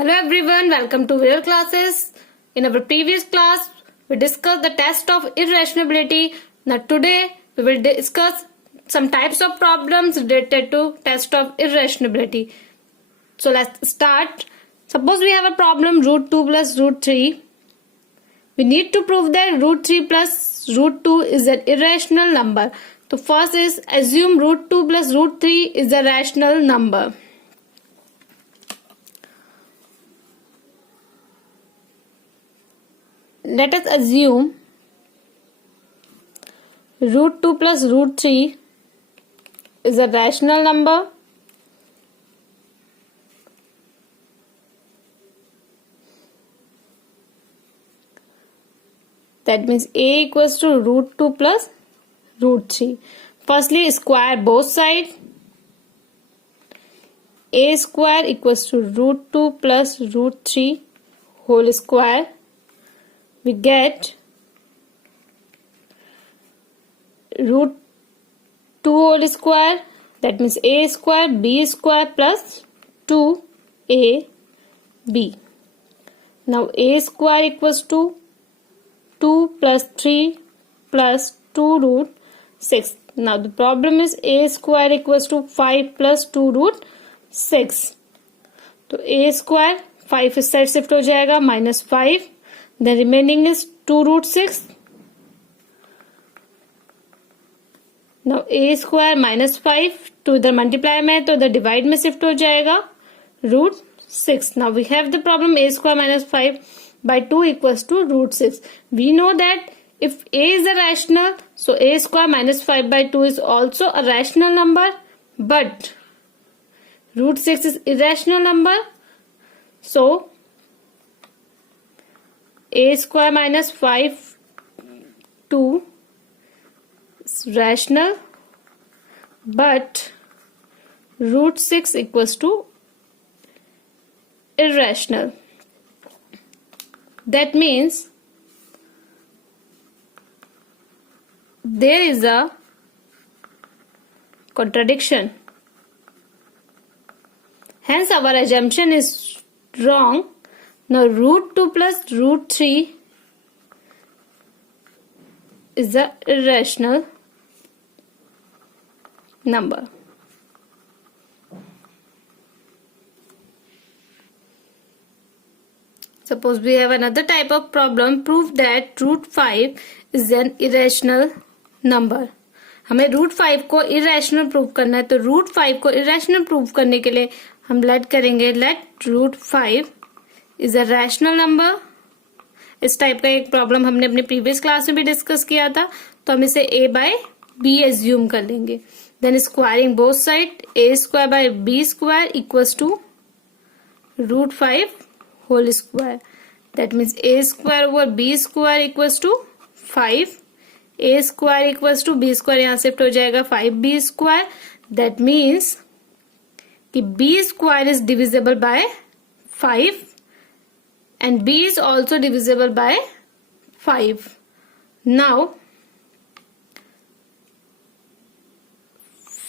Hello everyone, welcome to your classes. In our previous class, we discussed the test of irrationality. Now today, we will discuss some types of problems related to test of irrationality. So let's start. Suppose we have a problem root 2 plus root 3. We need to prove that root 3 plus root 2 is an irrational number. So first is assume root 2 plus root 3 is a rational number. Let us assume root 2 plus root 3 is a rational number. That means a equals to root 2 plus root 3. Firstly, square both sides. A square equals to root 2 plus root 3 whole square. We get root 2 whole square, that means a square b square plus 2ab. Now a square equals to 2 plus 3 plus 2 root 6. Now the problem is a square equals to 5 plus 2 root 6. तो a square 5 इस side shift हो जाएगा minus 5. The remaining is 2 root 6. Now a square minus 5 to इधर मल्टीप्लाई में है तो इधर डिवाइड में शिफ्ट हो जाएगा root 6. Now we have the problem a square minus 5 by 2 equals to root 6. We know that if a is a rational, so a square minus 5 by 2 is also a rational number, but root 6 is irrational number. So a square minus 5 2 is rational, but root 6 equals to irrational. That means there is a contradiction. Hence our assumption is wrong. Now root 2 plus root 3 is an irrational number. Suppose we have another type of problem. Prove that root 5 is an irrational number. हमें root 5 को irrational prove करना है, तो root 5 को irrational prove करने के लिए हम let करेंगे let root 5 is a rational number. इस टाइप का एक प्रॉब्लम हमने अपने प्रीवियस क्लास में भी डिस्कस किया था, तो हम इसे a by b एज्यूम कर लेंगे. Then squaring both side a square by b square equals to root 5 whole square. That means a square over b square equals to 5. a square equals to b square यहाँ shift हो जाएगा 5b square. That means कि b square is divisible by 5 and b is also divisible by 5. Now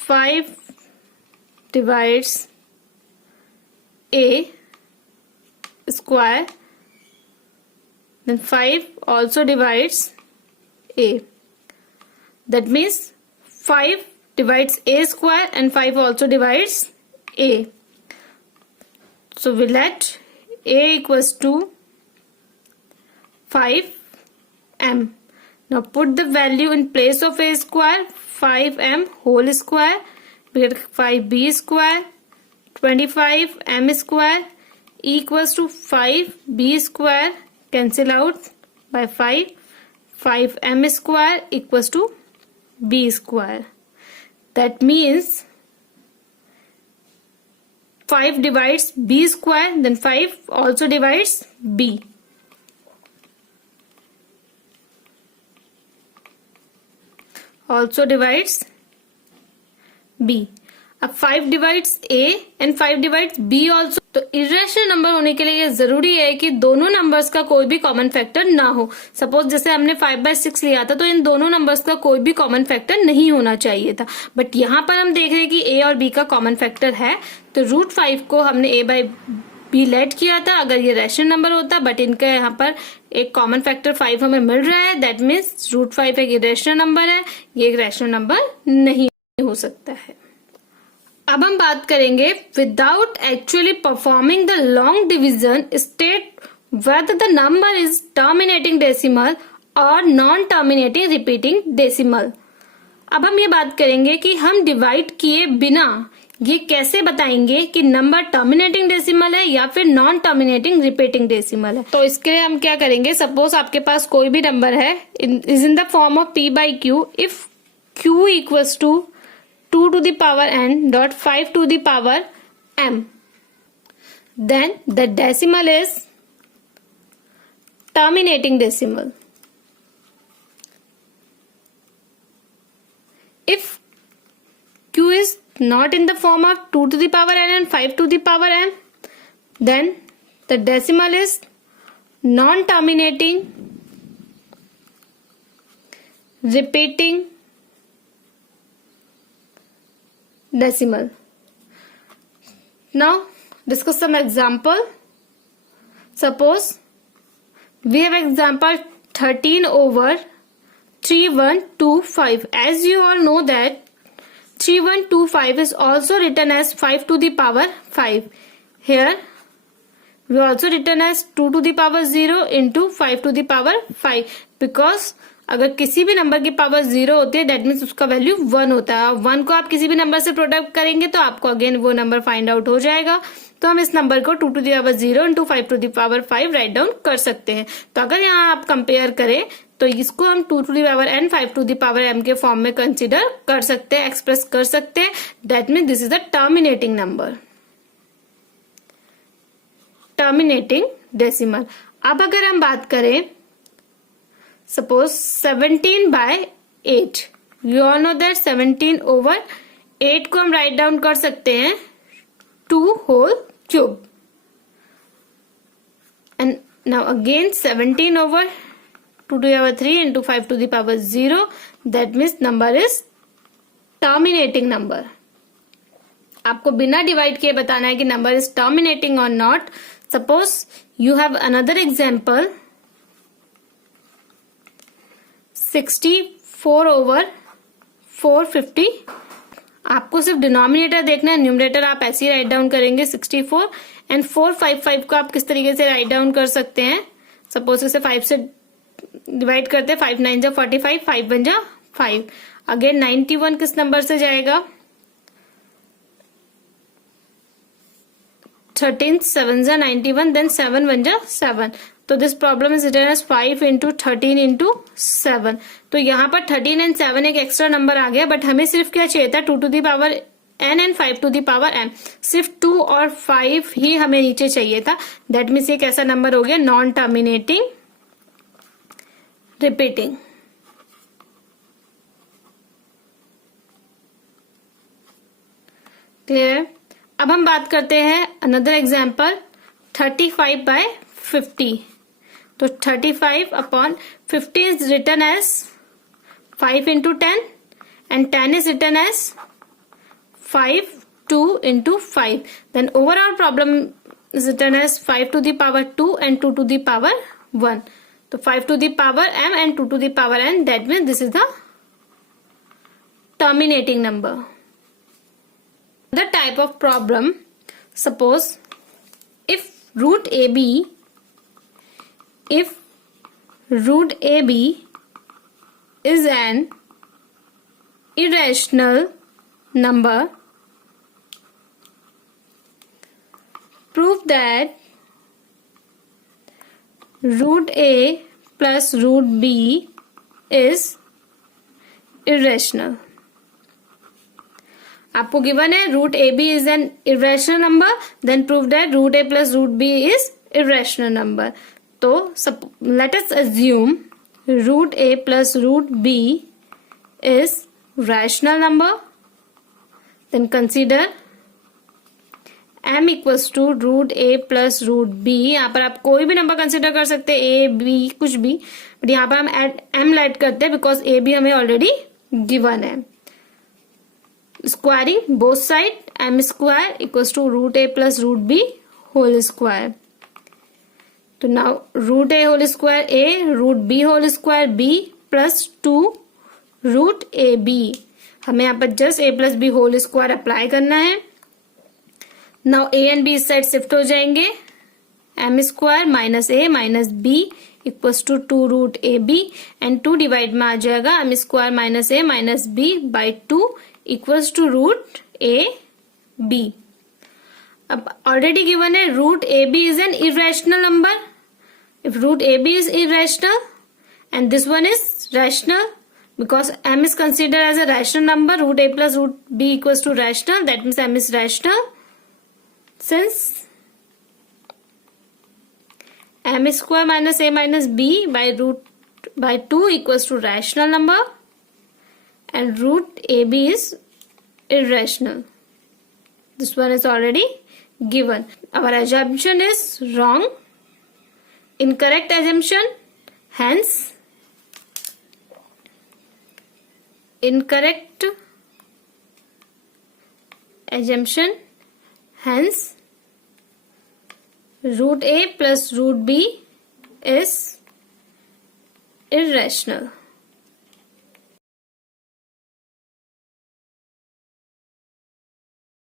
5 divides a square, then 5 also divides a. That means 5 divides a square and 5 also divides a. So we let a equals to 5m. Now put the value in place of a square, 5m whole square. We get 5b square, 25m square equals to 5b square. Cancel out by 5. 5m square equals to b square. That means 5 divides b square, then 5 also divides b. Also divides b. अब 5 divides a and 5 divides b also. तो irrational number होने के लिए ये जरूरी है कि दोनों नंबर्स का कोई भी कॉमन फैक्टर ना हो. सपोज जैसे हमने 5/6 लिया था तो इन दोनों नंबर्स का कोई भी कॉमन फैक्टर नहीं होना चाहिए था, बट यहाँ पर हम देख रहे हैं कि a और b का कॉमन फैक्टर है, तो √5 को हमने a बाय बी लेट किया था अगर ये रैशनल नंबर होता, बट इनका यहाँ पर एक कॉमन फैक्टर 5 हमें मिल रहा है, दैट मीन्स रूट 5 एक इरेशनल नंबर है, ये एक रैशनल नंबर नहीं हो सकता है। अब हम बात करेंगे without actually performing the long division state whether the number is terminating decimal और नॉन टर्मिनेटिंग रिपीटिंग डेसिमल। अब हम ये बात करेंगे कि हम डिवाइड किए बिना ये कैसे बताएंगे कि नंबर टर्मिनेटिंग डेसिमल है या फिर नॉन टर्मिनेटिंग रिपीटिंग डेसिमल है। तो इसके लिए हम क्या करेंगे, सपोज आपके पास कोई भी नंबर है is in the form of p by q, if q equals to 2 to the power n dot 5 to the power m, then the decimal is terminating decimal. If q is not in the form of 2 to the power n and 5 to the power m, then the decimal is non-terminating repeating decimal. Now discuss some example. Suppose we have example 13 over 3125. As you all know that 3125 is also written as 5 to the power 5. Here we also written as 2 to the power 0 into 5 to the power 5, because अगर किसी भी नंबर की पावर 0 होती है that means उसका वैल्यू 1 होता है। 1 को आप किसी भी नंबर से प्रोडक्ट करेंगे तो आपको अगेन वो नंबर फाइंड आउट हो जाएगा। तो हम इस नंबर को 2 to the power 0 into 5 to the power 5 write down कर सकते हैं। तो अगर यहाँ आप कंपेयर करें तो इसको हम 2 to the power n 5 to the power m के फॉर्म में कंसिडर कर सकते हैं, एक्सप्रेस कर सकते हैं। That means this is the terminating number, terminating decimal. अब अगर हम बात करें सपोज 17 by 8, यू ऑल नो दैट 17 over 8 को हम राइट डाउन कर सकते हैं 2 whole cube, and now again 17 over 2 to the power 3 into 5 to the power 0, that means number is terminating number। आपको बिना डिवाइड किए बताना है कि नंबर इज टर्मिनेटिंग और not. Suppose you have another example 64 over 450। आपको सिर्फ डिनोमिनेटर देखना है, न्यूमरेटर आप ऐसे ही राइट डाउन करेंगे 64 एंड 455 को आप किस तरीके से राइट डाउन कर सकते हैं। सपोज इसे 5 से डिवाइड करते हैं, 5 9 जा 45, 5 1 जा 5। अगेन 91 किस नंबर से जाएगा, 13 7 जा 91, देन 7 1 जा 7। तो this problem is written as 5 into 13 into 7। तो यहाँ पर 13 and 7 एक एक्स्ट्रा नंबर आ गया, बट हमें सिर्फ क्या चाहिए था 2 to the power n and 5 to the power m। सिर्फ 2 और 5 ही हमें नीचे चाहिए था। दैट मीन्स ये कैसा नंबर हो गया, नॉन टर्मिनेटिंग रिपीटिंग। क्लियर। अब हम बात करते हैं अनदर एग्जाम्पल 35 by 50। तो 35 upon 50 is written as 5 into 10 and 10 is written as 5 2 into 5। Then overall problem is written as 5 to the power 2 and 2 to the power 1। तो 5 to the power m and 2 to the power n, that means this is the terminating number। The type of problem, suppose if root AB is an irrational number, prove that root A plus root B is irrational। आपको given है root A B is an irrational number, then prove that root A plus root B is irrational number. तो let us assume root A plus root B is rational number, then consider m equals to root A plus root B. यहाँ पर आप कोई भी number consider कर सकते हैं, A B कुछ भी, बट यहाँ पर हम m ऐड करते हैं बिकॉज ए बी हमें ऑलरेडी गिवन है। Squaring both side, m square equals to root A plus root B whole square. तो now root a whole square a, root b whole square b plus 2 root a b. हमें यहाँ पर just a plus b whole square apply करना है. now a and b इस side shift हो जाएंगे. m square minus a minus b equals to 2 root A B and 2 divide में आ जाएगा m square minus a minus b by 2 equals to root A B. अब already given है root A B is an irrational number. If root A B is irrational and this one is rational because m is considered as a rational number, root a plus root b equals to rational, that means m is rational. Since m square minus a minus b by 2 equals to rational number and root ab is irrational. This one is already given. Our assumption is wrong, incorrect assumption, hence incorrect assumption, hence root a plus root b is irrational.